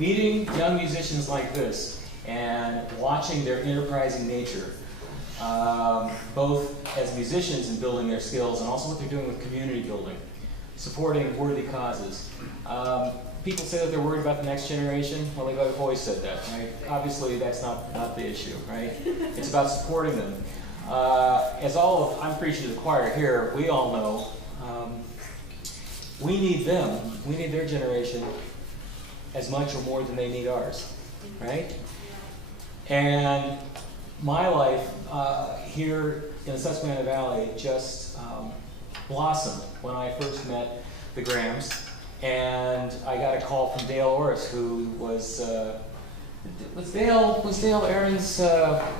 meeting young musicians like this and watching their enterprising nature, both as musicians in building their skills and also what they're doing with community building, supporting worthy causes. People say that they're worried about the next generation. Well, they've always said that, right? Obviously, that's not the issue, right? It's about supporting them. I'm preaching to the choir here, we all know we need them. We need their generation as much or more than they need ours, right? And my life here in the Susquehanna Valley just blossomed when I first met the Grahams. And I got a call from Dale Orris, who was Dale Aaron's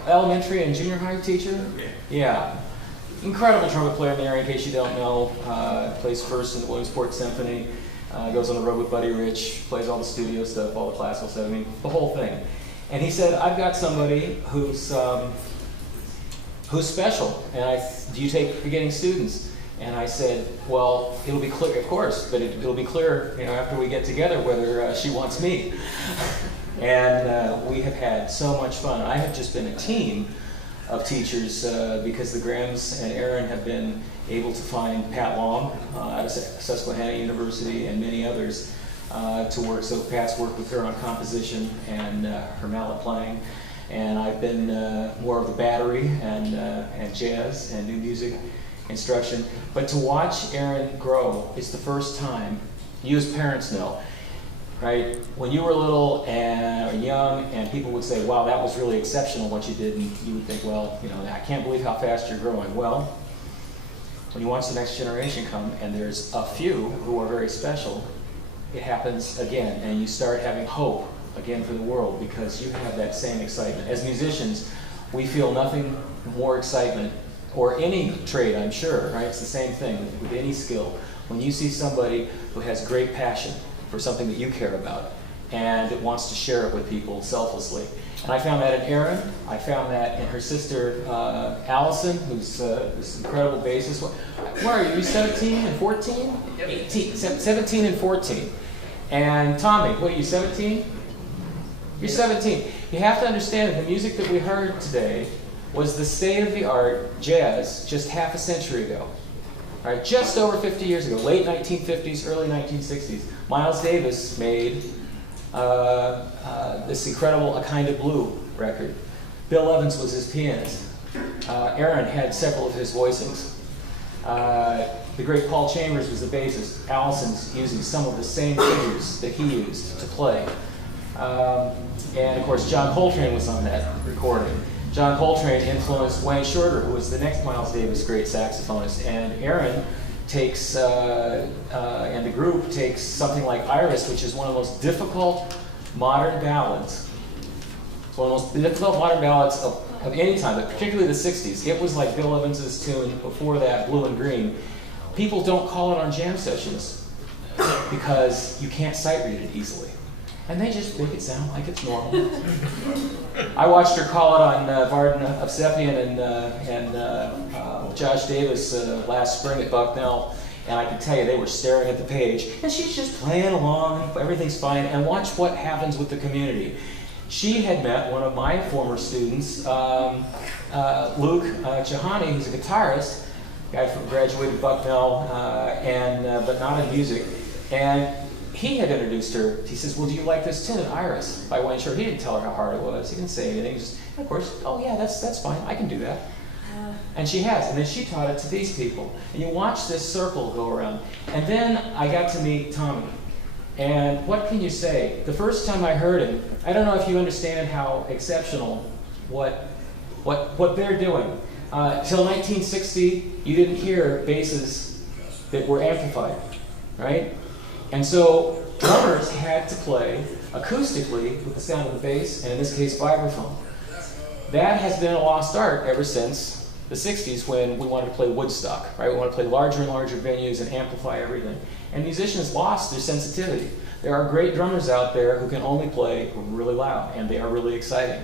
elementary and junior high teacher? Yeah. Incredible trumpet player in the area, in case you don't know. Plays first in the Williamsport Symphony. Goes on the road with Buddy Rich, plays all the studio stuff, all the classical stuff, I mean, the whole thing. And he said, I've got somebody who's special, and do you take beginning students? And I said, well, it'll be clear, of course, but it'll be clear, after we get together whether she wants me. And we have had so much fun. I have just been a team of teachers because the Grahams and Aaron have been able to find Pat Long out of Susquehanna University and many others to work. So Pat's worked with her on composition and her mallet playing. And I've been more of the battery and jazz and new music instruction. But to watch Aaron grow is the first time, you as parents know, right? When you were little and young and people would say, wow, that was really exceptional what you did, and you would think, well, I can't believe how fast you're growing. Well, when you watch the next generation come and there's a few who are very special, it happens again, and you start having hope again for the world because you have that same excitement. As musicians, we feel nothing more excitement, or any trade, I'm sure, right? It's the same thing with any skill. When you see somebody who has great passion for something that you care about and that wants to share it with people selflessly. And I found that in Erin. I found that in her sister, Allison, who's this incredible bassist. Where are you? Are you 17 and 14? 18, 17 and 14. And Tommy, what are you, 17? You're 17. You have to understand that the music that we heard today was the state-of-the-art jazz just half a century ago. All right, just over 50 years ago, late 1950s, early 1960s. Miles Davis made this incredible A Kind of Blue record. Bill Evans was his pianist. Aaron had several of his voicings. The great Paul Chambers was the bassist. Allison's using some of the same figures that he used to play. And of course, John Coltrane was on that recording. John Coltrane influenced Wayne Shorter, who was the next Miles Davis great saxophonist. And Aaron takes, and the group takes something like Iris, which is one of the most difficult modern ballads. It's one of the most difficult modern ballads of any time, but particularly the 60s. It was like Bill Evans's tune before that, Blue and Green. People don't call it on jam sessions because you can't sight read it easily. And they just make it sound like it's normal. I watched her call it on Varden Ovsepian and Josh Davis last spring at Bucknell, and I can tell you they were staring at the page. And she's just playing along, everything's fine, and watch what happens with the community. She had met one of my former students, Luke Chahani, who's a guitarist, guy from graduated Bucknell, but not in music. And he had introduced her. He says, well, do you like this tune, Iris, by Wayne Shorter? He didn't tell her how hard it was. He didn't say anything. He just, of course, oh yeah, that's fine. I can do that. And she has. And then she taught it to these people. And you watch this circle go around. And then I got to meet Tommy. And what can you say? The first time I heard him, I don't know if you understand how exceptional what they're doing. Till 1960, you didn't hear basses that were amplified, right? And so drummers had to play acoustically with the sound of the bass, and in this case, vibraphone. That has been a lost art ever since the 60s when we wanted to play Woodstock, right? We wanted to play larger and larger venues and amplify everything. And musicians lost their sensitivity. There are great drummers out there who can only play really loud, and they are really exciting.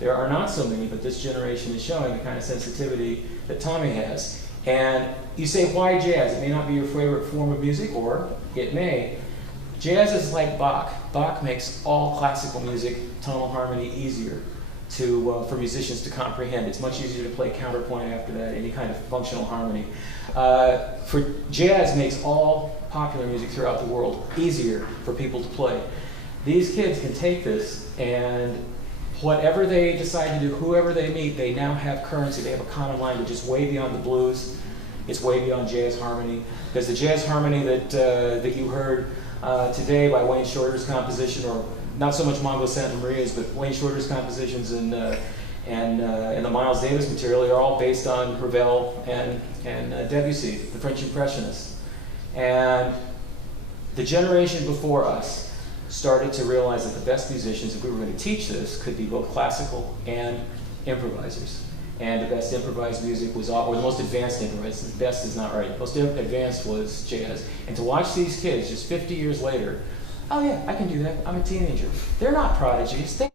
There are not so many, but this generation is showing the kind of sensitivity that Tommy has. And you say, why jazz? It may not be your favorite form of music, or it may. Jazz is like Bach. Bach makes all classical music, tonal harmony, easier for musicians to comprehend. It's much easier to play counterpoint after that, any kind of functional harmony. For jazz makes all popular music throughout the world easier for people to play. These kids can take this, and whatever they decide to do, whoever they meet, they now have currency. They have a common language. It's way beyond the blues. It's way beyond jazz harmony. Because the jazz harmony that you heard today by Wayne Shorter's composition, or not so much Mongo Santa Maria's, but Wayne Shorter's compositions and the Miles Davis material are all based on Ravel and Debussy, the French Impressionists. And the generation before us started to realize that the best musicians, if we were going to teach this, could be both classical and improvisers. And the best improvised music was, or the most advanced improvised, the best is not right, the most advanced was jazz. And to watch these kids just 50 years later, oh yeah, I can do that, I'm a teenager. They're not prodigies.